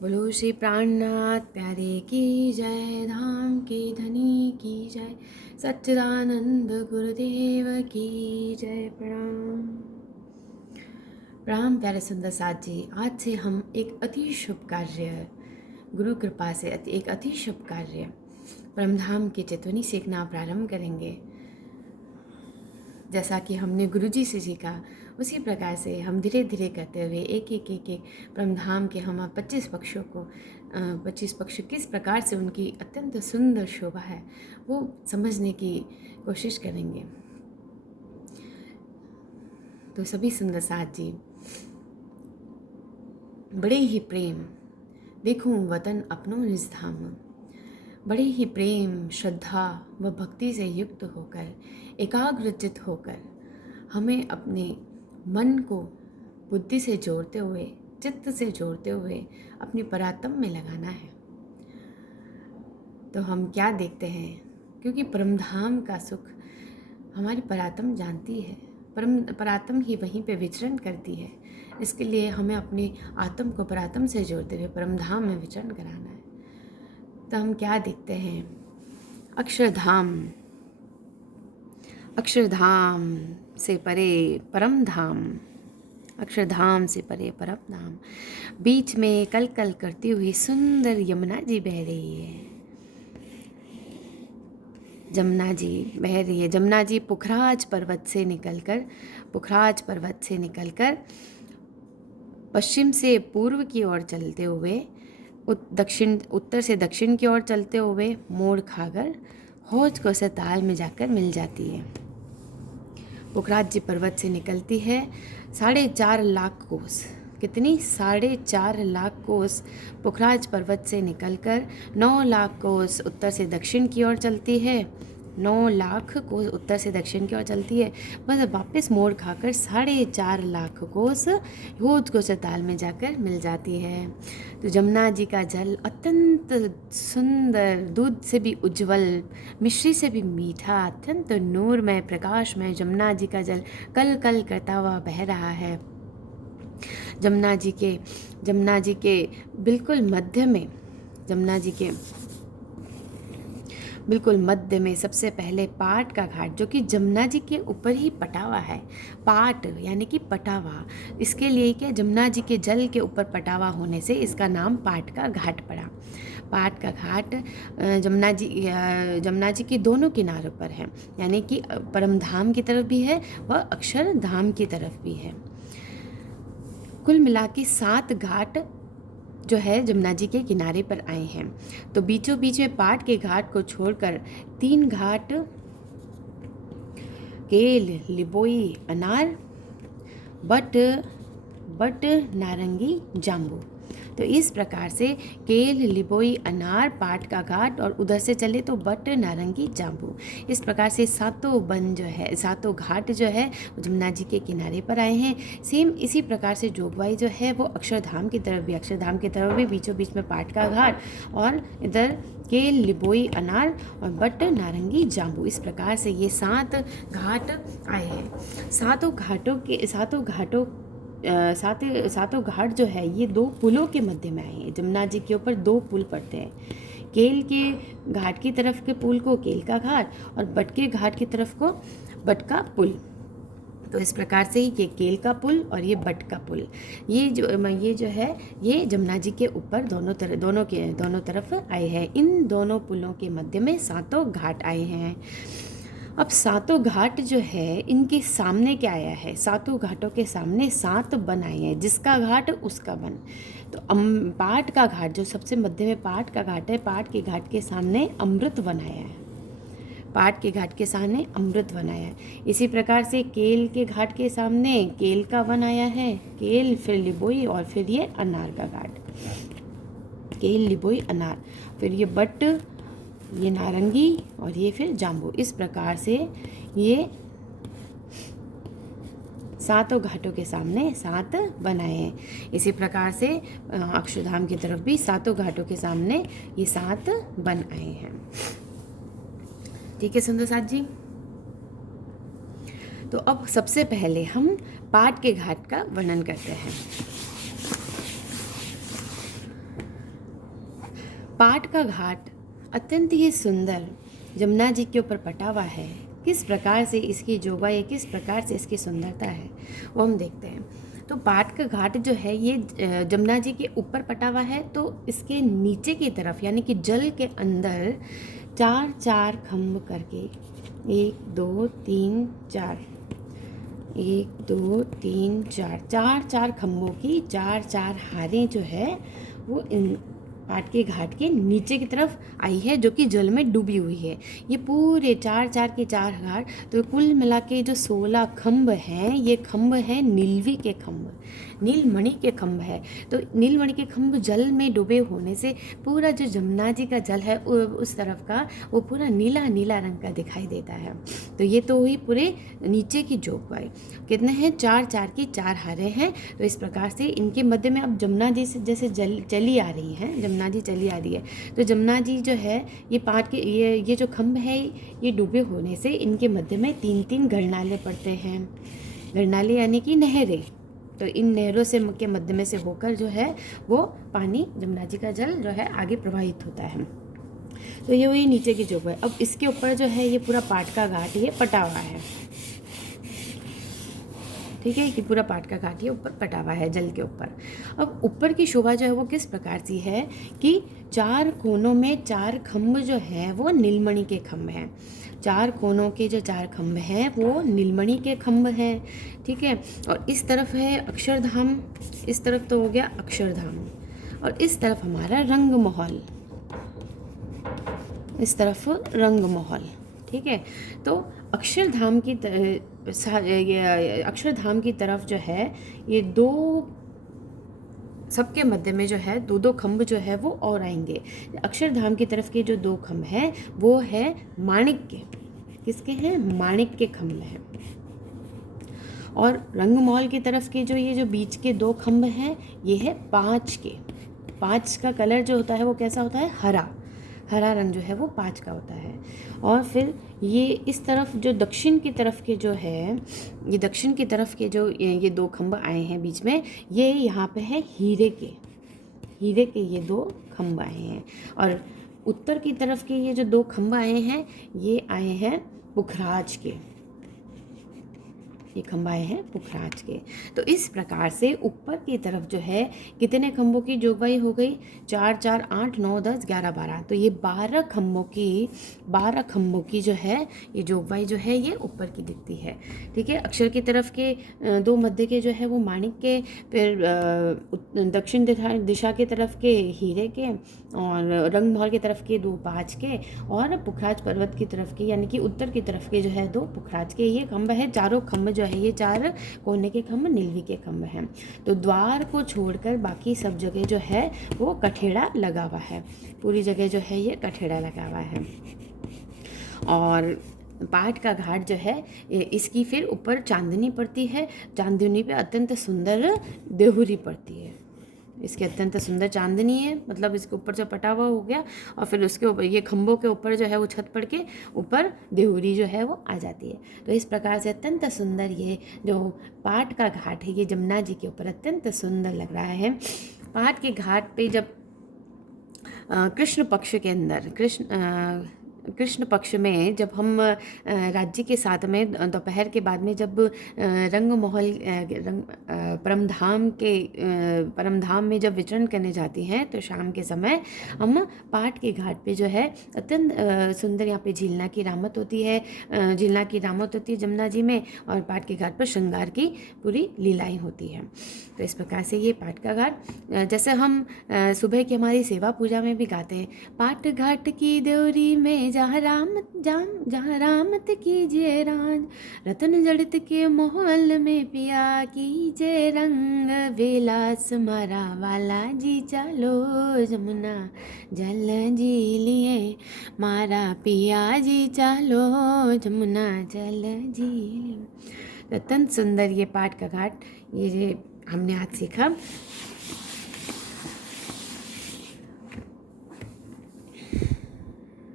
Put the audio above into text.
बोलो श्री प्राणनाथ प्यारे की जय, धाम के धनी की जय, सच्चिदानंद गुरुदेव की जय। प्रणाम प्रणाम प्यारे सुंदर साथ जी। आज से हम एक अति शुभ कार्य, गुरु कृपा से एक अति शुभ कार्य परमधाम की चितवनी सीखना प्रारंभ करेंगे। जैसा कि हमने गुरुजी से सीखा उसी प्रकार से हम धीरे धीरे करते हुए एक परमधाम के हम 25 पक्षों को 25 पक्ष किस प्रकार से उनकी अत्यंत सुंदर शोभा है वो समझने की कोशिश करेंगे। तो सभी सुंदर साथ जी, बड़े ही प्रेम देखूं वतन अपनों निज धाम, बड़े ही प्रेम श्रद्धा व भक्ति से युक्त होकर एकाग्रचित होकर हमें अपने मन को बुद्धि से जोड़ते हुए, चित्त से जोड़ते हुए अपनी परात्म में लगाना है। तो हम क्या देखते हैं, क्योंकि परमधाम का सुख हमारी परात्म जानती है, परात्म ही वहीं पे विचरण करती है। इसके लिए हमें अपनी आत्म को परात्म से जोड़ते हुए परमधाम में विचरण कराना है। तो हम क्या देखते हैं, अक्षरधाम, अक्षरधाम से परे परम धाम, अक्षरधाम से परे परम धाम। बीच में कल कल करती हुई सुंदर यमुना जी बह रही है। जमुना जी बह रही है। जमुना जी पुखराज पर्वत से निकलकर पश्चिम से पूर्व की ओर चलते हुए उत्तर से दक्षिण की ओर चलते हुए मोड़ खाकर हौज कोस ताल में जाकर मिल जाती है। पुखराज जी पर्वत से निकलती है 4.5 लाख कोस, कितनी 4.5 लाख कोस पुखराज पर्वत से निकलकर 9 लाख कोस उत्तर से दक्षिण की ओर चलती है। 9 लाख कोस उत्तर से दक्षिण की ओर चलती है, बस वापस मोड़ खाकर 4.5 लाख कोस हौज कोस ताल में जाकर मिल जाती है। तो जमुना जी का जल अत्यंत सुंदर, दूध से भी उज्जवल, मिश्री से भी मीठा, अत्यंत नूरमय प्रकाशमय जमुना जी का जल कल कल करता हुआ बह रहा है। जमुना जी के बिल्कुल मध्य में, जमुना जी के बिल्कुल मध्य में सबसे पहले पाट का घाट, जो कि जमुना जी के ऊपर ही पटावा है। पाट यानी कि पटावा, इसके लिए क्या, जमुना जी के जल के ऊपर पटावा होने से इसका नाम पाट का घाट पड़ा। पाट का घाट जमुना जी के दोनों किनारों पर है, यानी कि परमधाम की तरफ भी है व अक्षरधाम की तरफ भी है। कुल मिला के 7 घाट जो है जमुना जी के किनारे पर आए हैं। तो बीचों बीच में पाट के घाट को छोड़कर 3 घाट केल, लिबोई, अनार, बट नारंगी, जाम्बू। तो इस प्रकार से केल, लिबोई, अनार, पाट का घाट और उधर से चले तो बट, नारंगी, जाम्बू, इस प्रकार से 7 घाट जो है जमुना जी के किनारे पर आए हैं। सेम इसी प्रकार से जोगवाई जो है वो अक्षरधाम की तरफ भी बीचों बीच में पाट का घाट और इधर केल, लिबोई, अनार और बट, नारंगी, जाम्बू, इस प्रकार से ये 7 घाट आए हैं। सातों घाट जो है ये 2 पुलों के मध्य में आए हैं। जमुना जी के ऊपर 2 पुल पड़ते हैं। केल के घाट की तरफ के पुल को केल का घाट और बट के घाट की तरफ को बट का पुल। तो इस प्रकार से ये केल का पुल और ये बट का पुल, ये जो है ये जमुना जी के ऊपर दोनों तरफ आए हैं। इन दोनों पुलों के मध्य में 7 घाट आए हैं। अब 7 घाट जो है इनके सामने क्या आया है, 7 घाटों के सामने 7 वन आए हैं, जिसका घाट उसका वन। तो पाट का घाट जो सबसे मध्य में पाट का घाट है, पाट के घाट के सामने अमृत वन आया है। पाट के घाट के सामने अमृत वन आया है। इसी प्रकार से केल के घाट के सामने केल का वन आया है, केल, फिर लिबोई और फिर ये अनार का घाट, केल, लिबोई, अनार, फिर ये बट, ये नारंगी और ये फिर जाम्बू। इस प्रकार से ये 7 घाटों के सामने 7 बनाए हैं। इसी प्रकार से अक्षरधाम की तरफ भी 7 घाटों के सामने ये 7 बन आए हैं। ठीक है सुंदर साथ जी। तो अब सबसे पहले हम पाट के घाट का वर्णन करते हैं। पाट का घाट अत्यंत ही सुंदर जमुना जी के ऊपर पटा हुआ है। किस प्रकार से इसकी जोगाई, किस प्रकार से इसकी सुंदरता है, वो हम देखते हैं। तो पाट का घाट जो है ये जमुना जी के ऊपर पटा हुआ है, तो इसके नीचे की तरफ यानी कि जल के अंदर चार चार खम्भ करके 1 2 3 4 1 2 3 4 चार चार खम्भों की चार चार हारें जो है वो इन पाट के घाट के नीचे की तरफ आई है, जो कि जल में डूबी हुई है। ये पूरे चार चार के चार घाट, तो कुल मिला के जो 16 खम्भ हैं, ये खम्भ हैं नीलवी के खम्भ, नीलमणि के खम्भ है। तो नीलमणि के खम्भ जल में डूबे होने से पूरा जो जमुना जी का जल है उस तरफ का वो पूरा नीला नीला रंग का दिखाई देता है। तो ये तो हुई पूरे नीचे की जोगवाई। कितने हैं? चार चार की चार हारे हैं। तो इस प्रकार से इनके मध्य में अब जमुना जी से जैसे चली आ रही हैं, जमुना जी चली आ रही है, तो जमुना जी जो है ये पाट के ये जो खम्भ है ये डूबे होने से इनके मध्य में 3-3 गरनाले पड़ते हैं। गरनाले यानी कि नहरें। तो इन नहरों से के मध्य में से होकर जो है वो पानी, जमुना जी का जल जो है आगे प्रवाहित होता है। तो ये वही नीचे की जोगवाई। अब इसके ऊपर जो है ये पूरा पाट का घाट ये पटा हुआ है, ठीक है, कि पूरा पाट का घाट ये ऊपर पटा हुआ है जल के ऊपर। अब ऊपर की शोभा जो है वो किस प्रकार से है कि चार कोनों में चार खम्भ जो है वो नीलमणि के खम्भ हैं। चार कोनों के जो चार खम्भ हैं वो नीलमणि के खम्भ हैं, ठीक है। और इस तरफ है अक्षरधाम, इस तरफ तो हो गया अक्षरधाम, और इस तरफ हमारा रंग महल, इस तरफ रंग महल, ठीक है। तो अक्षरधाम की अक्षरधाम की तरफ जो है ये दो, सबके मध्य में जो है दो दो खम्भ जो है वो और आएंगे। अक्षरधाम की तरफ के जो दो खम्भ हैं वो है माणिक के, किसके हैं? माणिक के खम्भ हैं। और रंगमहल की तरफ के जो ये जो बीच के दो खम्भ हैं ये है 5 के। 5 का कलर जो होता है वो कैसा होता है? हरा, हरा रंग जो है वो 5 का होता है। और फिर ये इस तरफ जो दक्षिण की तरफ के जो है, ये दक्षिण की तरफ के जो ये दो खम्भ आए हैं बीच में, ये यहाँ पे है हीरे के, हीरे के ये दो खम्भ आए हैं। और उत्तर की तरफ के ये जो दो खम्भ आए हैं ये आए हैं पुखराज के, ये खम्भ आए हैं पुखराज के। तो इस प्रकार से ऊपर की तरफ जो है कितने खम्भों की जोगवाई हो गई? 4 4 8 9 10 11 12। तो ये 12 खम्भों की जो है ये जोगवाई जो है ये ऊपर की दिखती है, ठीक है। अक्षर की तरफ के दो मध्य के जो है वो माणिक के, फिर दक्षिण दिशा की तरफ के हीरे के, और रंगमहल की तरफ के दो 5 के, और पुखराज पर्वत की तरफ के यानी कि उत्तर की तरफ के जो है दो पुखराज के ये खम्भ है। चारों खम्भ जो है ये चार कोने के खम्भ नीलवी के खम्भ हैं। तो द्वार को छोड़कर बाकी सब जगह जो है वो कठेड़ा लगा हुआ है, पूरी जगह जो है ये कठेड़ा लगा हुआ है। और पाट का घाट जो है इसकी फिर ऊपर चांदनी पड़ती है, चांदनी पे अत्यंत सुंदर देहुरी पड़ती है, इसके अत्यंत सुंदर चांदनी है, मतलब इसके ऊपर जो पटा हुआ हो गया, और फिर उसके ऊपर ये खम्भों के ऊपर जो है वो छत पड़ के ऊपर देहुरी जो है वो आ जाती है। तो इस प्रकार से अत्यंत सुंदर ये जो पाट का घाट है ये जमुना जी के ऊपर अत्यंत सुंदर लग रहा है। पाट के घाट पे जब कृष्ण पक्ष के अंदर कृष्ण पक्ष में जब हम राज्य के साथ में दोपहर के बाद में जब रंगमहल परमधाम में जब विचरण करने जाती हैं तो शाम के समय हम पाट के घाट पे जो है अत्यंत सुंदर यहाँ पे झीलना की रामत होती है, झीलना की रामत होती है जमुना जी में, और पाट के घाट पर श्रृंगार की पूरी लीलाएं होती हैं। तो इस प्रकार से ये पाट का घाट, जैसे हम सुबह की हमारी सेवा पूजा में भी गाते हैं, पाट घाट की देवरी में जहाँ रामत कीजिए राज, रतन जड़ित के मोहल में पिया कीजिए रंग, विलास मारा वाला जी चलो जमुना जल जी लिए, मारा पिया जी चलो जमुना जल जी। अत्यंत सुंदर ये पाट का घाट ये हमने आज सीखा।